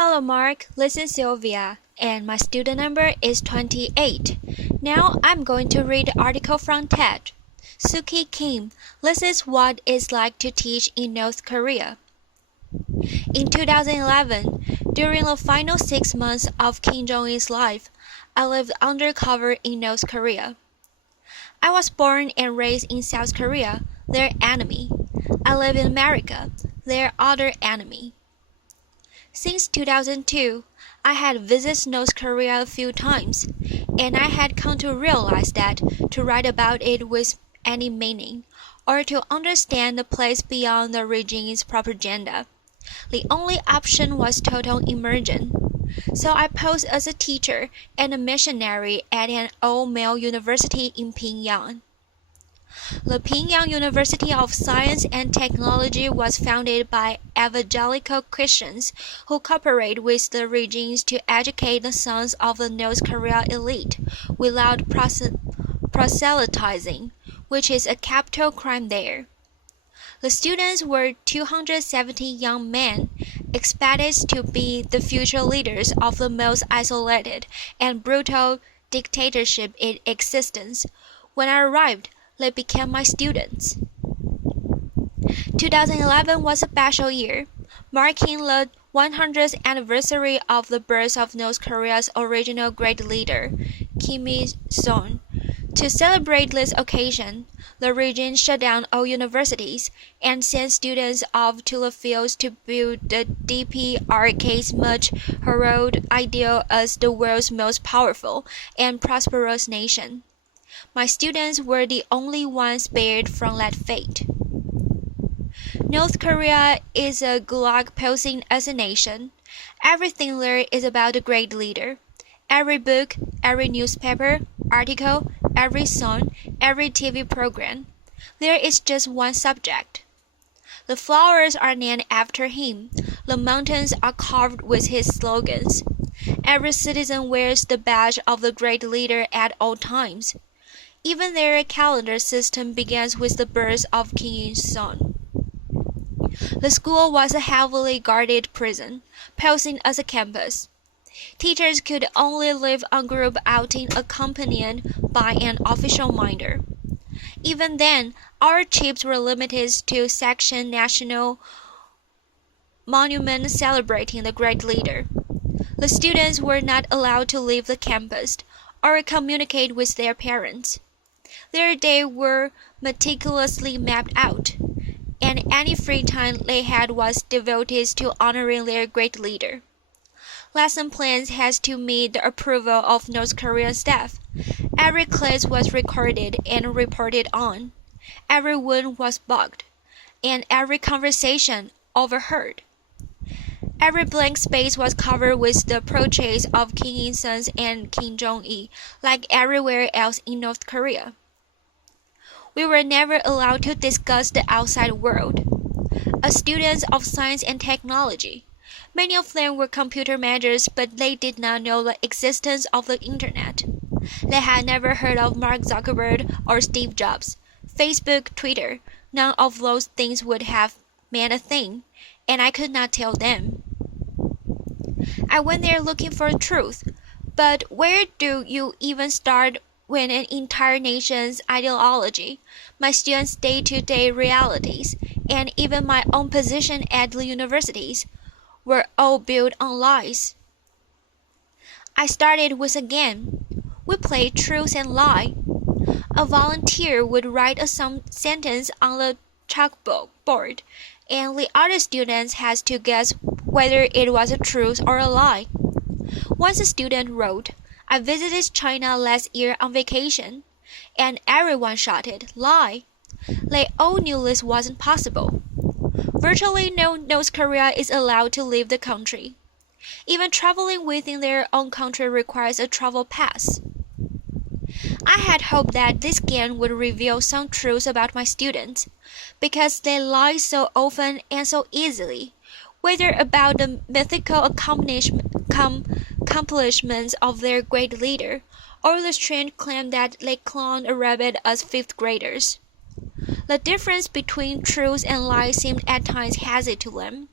Hello Mark, this is Sylvia, and my student number is 28. Now I'm going to read the article from TED. Suki Kim, this is what it's like to teach in North Korea. In 2011, during the final 6 months of Kim Jong-il's life, I lived undercover in North Korea. I was born and raised in South Korea, their enemy. I live in America, their other enemy. Since 2002, I had visited North Korea a few times, and I had come to realize that to write about it with any meaning, or to understand the place beyond the regime's propaganda, the only option was total immersion. So I posed as a teacher and a missionary at an all-male university in Pyongyang. The Pyongyang University of Science and Technology was founded by evangelical Christians who cooperate with the regimes to educate the sons of the North Korea elite without proselytizing, which is a capital crime there. The students were 270 young men, expected to be the future leaders of the most isolated and brutal dictatorship in existence. When I arrived, they became my students. 2011 was a special year, marking the 100th anniversary of the birth of North Korea's original great leader, Kim Il-sung. To celebrate this occasion, the regime shut down all universities and sent students off to the fields to build the DPRK's much heralded ideal as the world's most powerful and prosperous nation. My students were the only ones spared from that fate. North Korea is a gulag posing as a nation. Everything there is about the great leader. Every book, every newspaper, article, every song, every TV program. There is just one subject. The flowers are named after him. The mountains are carved with his slogans. Every citizen wears the badge of the great leader at all times. Even their calendar system begins with the birth of Kim Il-sung. The school was a heavily guarded prison, posing as a campus. Teachers could only leave on group outing accompanied by an official minder. Even then, our trips were limited to section national monuments celebrating the great leader. The students were not allowed to leave the campus or communicate with their parents. Their days were meticulously mapped out, and any free time they had was devoted to honoring their great leader. Lesson plans had to meet the approval of North Korean staff. Every class was recorded and reported on. Every wound was bugged, and every conversation overheard. Every blank space was covered with the portraits of Kim Il-sung and Kim Jong-il, like everywhere else in North Korea. We were never allowed to discuss the outside world. As students of science and technology, many of them were computer majors, but they did not know the existence of the internet. They had never heard of Mark Zuckerberg or Steve Jobs, Facebook, Twitter. None of those things would have meant a thing, and I could not tell them. I went there looking for truth, but where do you even start when an entire nation's ideology, my students' day-to-day realities, and even my own position at the universities were all built on lies? I started with a game. We played truth and lie. A volunteer would write a sentence on the chalkboard, and the other students had to guess whether it was a truth or a lie. Once a student wrote, "I visited China last year on vacation," and everyone shouted, "Lie!" They all knew this wasn't possible. Virtually no North Korea is allowed to leave the country. Even traveling within their own country requires a travel pass. I had hoped that this game would reveal some truths about my students, because they lie so often and so easily, whether about the mythical accomplishments of their great leader, or the strange claim that they cloned a rabbit as fifth graders. The difference between truth and lie seemed at times hazy to them.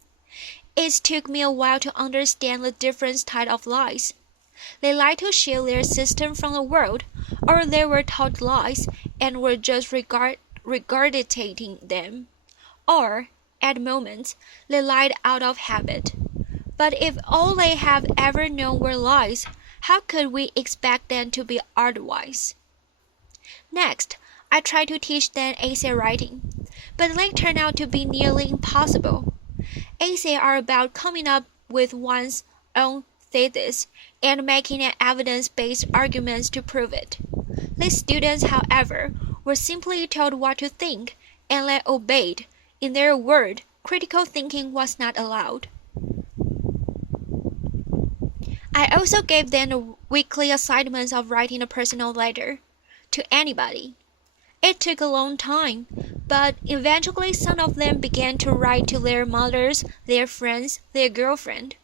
It took me a while to understand the different types of lies. They lied to shield their system from the world, or they were taught lies and were just regurgitating them, or, at moments, they lied out of habit. But if all they have ever known were lies, how could we expect them to be otherwise? Next, I tried to teach them essay writing, but they turned out to be nearly impossible. Essays are about coming up with one's own thesis and making an evidence-based argument to prove it. These students, however, were simply told what to think, and they obeyed. In their word, critical thinking was not allowed. I also gave them the weekly assignments of writing a personal letter to anybody. It took a long time, but eventually some of them began to write to their mothers, their friends, their girlfriend.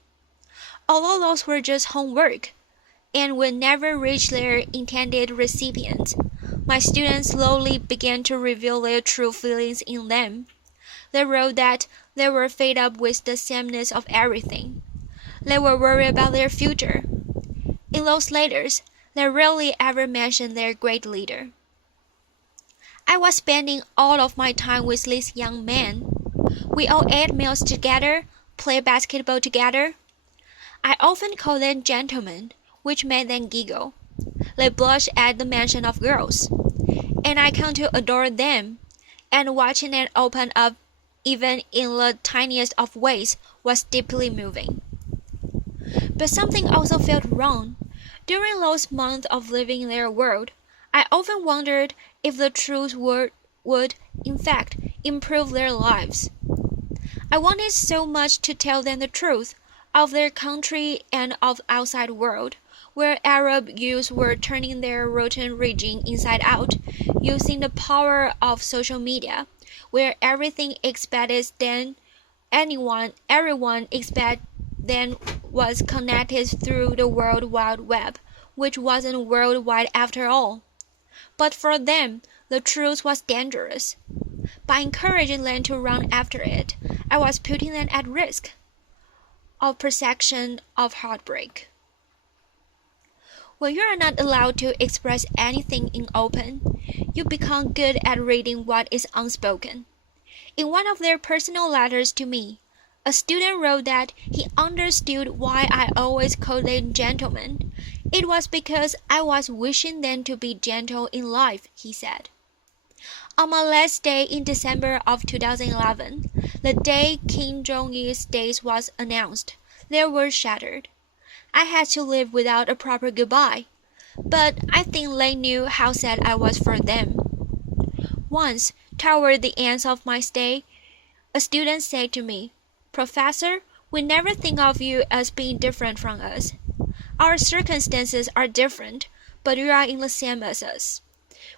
Although those were just homework, and would never reach their intended recipients, my students slowly began to reveal their true feelings in them. They wrote that they were fed up with the sameness of everything. They were worried about their future. In those letters, they rarely ever mentioned their great leader. I was spending all of my time with these young men. We all ate meals together, played basketball together. I often called them gentlemen, which made them giggle. They blushed at the mention of girls, and I come to adore them, and watching them open up even in the tiniest of ways was deeply moving. But something also felt wrong. During those months of living in their world, I often wondered if the truth would, in fact, improve their lives. I wanted so much to tell them the truth of their country and of the outside world, where Arab youths were turning their rotten regime inside out, using the power of social media, where everything expected then everyone expected then was connected through the World Wide Web, which wasn't worldwide after all. But for them, the truth was dangerous. By encouraging them to run after it, I was putting them at risk of perception of heartbreak. When you are not allowed to express anything in open, you become good at reading what is unspoken. In one of their personal letters to me, a student wrote that he understood why I always called them gentlemen. It was because I was wishing them to be gentle in life, he said. On my last day in December of 2011, the day Kim Jong-il's date was announced, their world shattered. I had to live without a proper goodbye, but I think they knew how sad I was for them. Once, toward the end of my stay, a student said to me, "Professor, we never think of you as being different from us. Our circumstances are different, but you are in the same as us.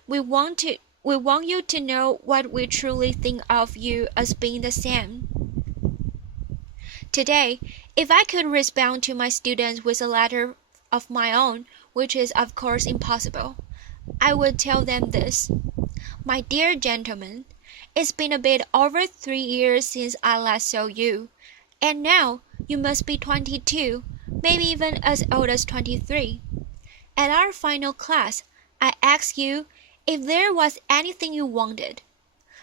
We want you to know what we truly think of you as being the same." Today, if I could respond to my students with a letter of my own, which is of course impossible, I would tell them this. My dear gentlemen, it's been a bit over 3 years since I last saw you, and now you must be 22, maybe even as old as 23. At our final class, I asked you if there was anything you wanted.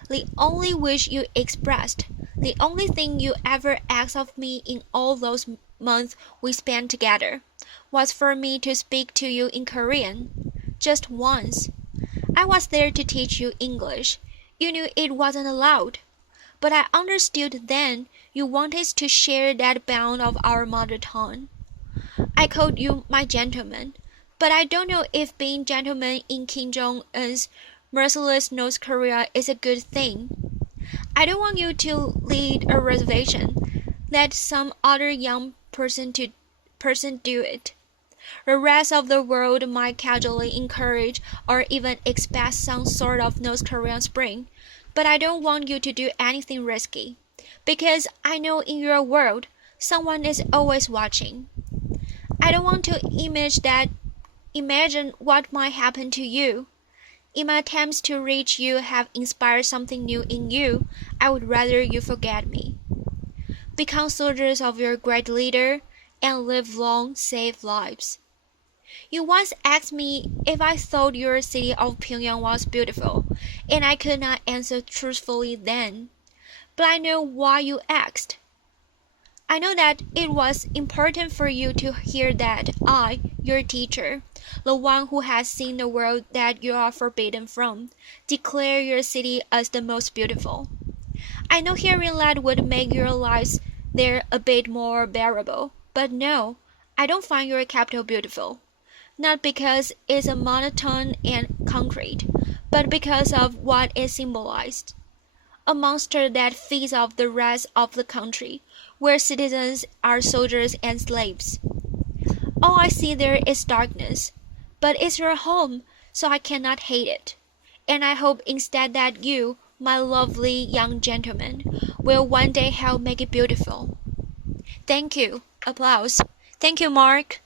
The only wish you expressed, the only thing you ever asked of me in all those months we spent together, was for me to speak to you in Korean. Just once. I was there to teach you English. You knew it wasn't allowed. But I understood then you wanted to share that bond of our mother tongue. I called you my gentleman, but I don't know if being gentleman in Kim Jong-un's merciless North Korea is a good thing. I don't want you to lead a reservation. Let some other young person do it. The rest of the world might casually encourage or even expect some sort of North Korean spring, but I don't want you to do anything risky, because I know in your world, someone is always watching. I don't want to imagine what might happen to you. If my attempts to reach you have inspired something new in you, I would rather you forget me. become soldiers of your great leader, and live long, safe lives. You once asked me if I thought your city of Pyongyang was beautiful, and I could not answer truthfully then. But I know why you asked. I know that it was important for you to hear that I, your teacher, the one who has seen the world that you are forbidden from, declare your city as the most beautiful. I know hearing that would make your lives there a bit more bearable, but no, I don't find your capital beautiful. Not because it's a monotone and concrete, but because of what it symbolized. A monster that feeds off the rest of the country, where citizens are soldiers and slaves. All I see there is darkness, but it's your home, so I cannot hate it. And I hope instead that you, my lovely young gentleman, will one day help make it beautiful. Thank you. Applause. Thank you, Mark.